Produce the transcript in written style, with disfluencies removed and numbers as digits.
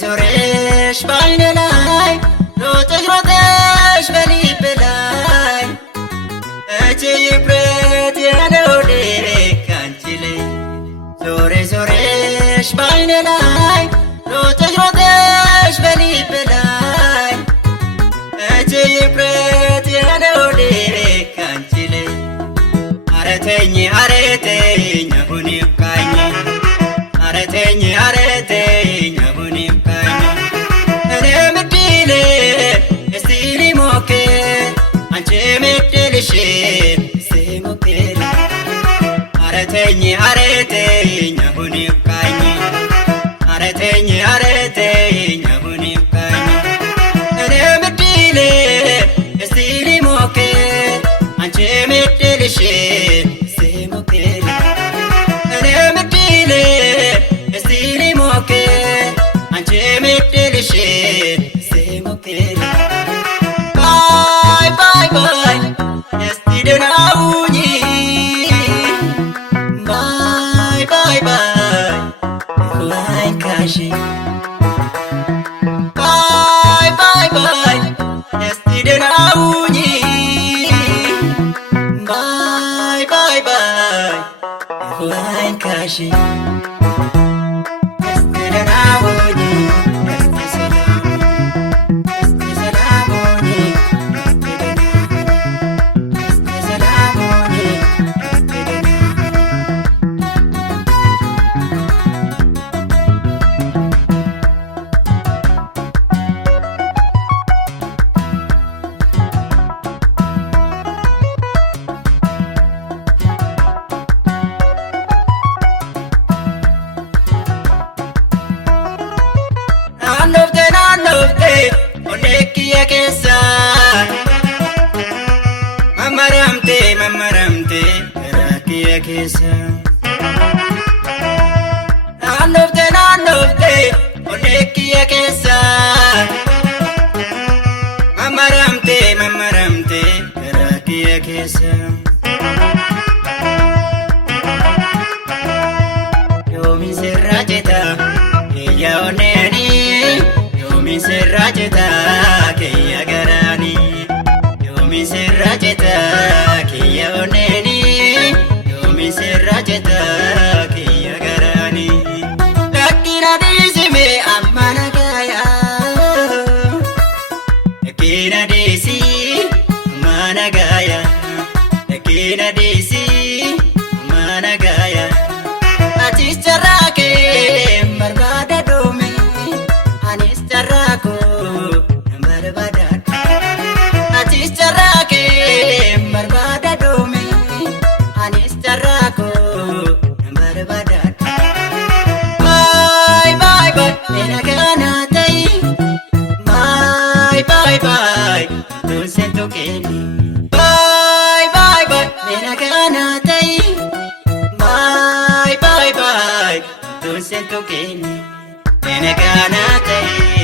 ዞረሽ በዓይኔ ላይ ሮጠሽ በልቤ ላይ እጄ ይፍረት የኔ ሆዴ ካንቺ ላይ ዞረሽ በዓይኔ ላይ ሮጠሽ በልቤ ላይ እጄ ይፍረት የኔ ሆዴ ካንቺ ላይ ኧረ ተኝ አሁን ይብቃኝ ኧረ ተኝ አሁን ይብቃኝ እኔ ምድሌ እስቲ ልሞክር አንቺም እድልሽን እስቲ ሞክሪ ኧረ ተኝ አሁን ይብቃኝ ኧረ ተኝ አሁን ይብቃኝ እኔ ምድሌ እስቲ ልሞክር አንቺም እድልሽን እስቲ ሞክሪ እኔ ምድሌ እስቲ ልሞክር አንቺም እድልሽን እስቲ ሞክሪ ባይ ባይ ባይ እስቲ ደህና ሁኚ ባይ ባይ ባይ ላይካሽ ባይ ባይ ባይ እስቲ ደህና ሁኚ ባይ ባይ ባይ ላይካሽ እስቲ ደህና ሁኚ እስቲ ሰላም ሁኚ እስቲ ሰላም ሁኚ እስቲ ደህና naannofte onnee kiyya keessa mammaramte garaa kiyya keessa naannofte onnee kiyya keessa mammaramte garaa kiyya keessa yoomi sirraa jeta kiyya onneeni yoomi sirraa jeta kiyya garaani yoomi sirraa jeta kiyya onneeni yoomi sirraa jeta kiyya garaani lakkina dhiisime amma nagaaya lakkina dhiisi amma nagaaya lakkina dhiisi amma nagaaya atis carraa kee barbaada doome anis carraa koo barbaada atis carraa kee barbaada doome anis carraa koo barbaada bye bye bye ena kana tai bye bye bye don't say to keni bye bye bye ena kana tai bye bye bye don't say to keni ena kana tai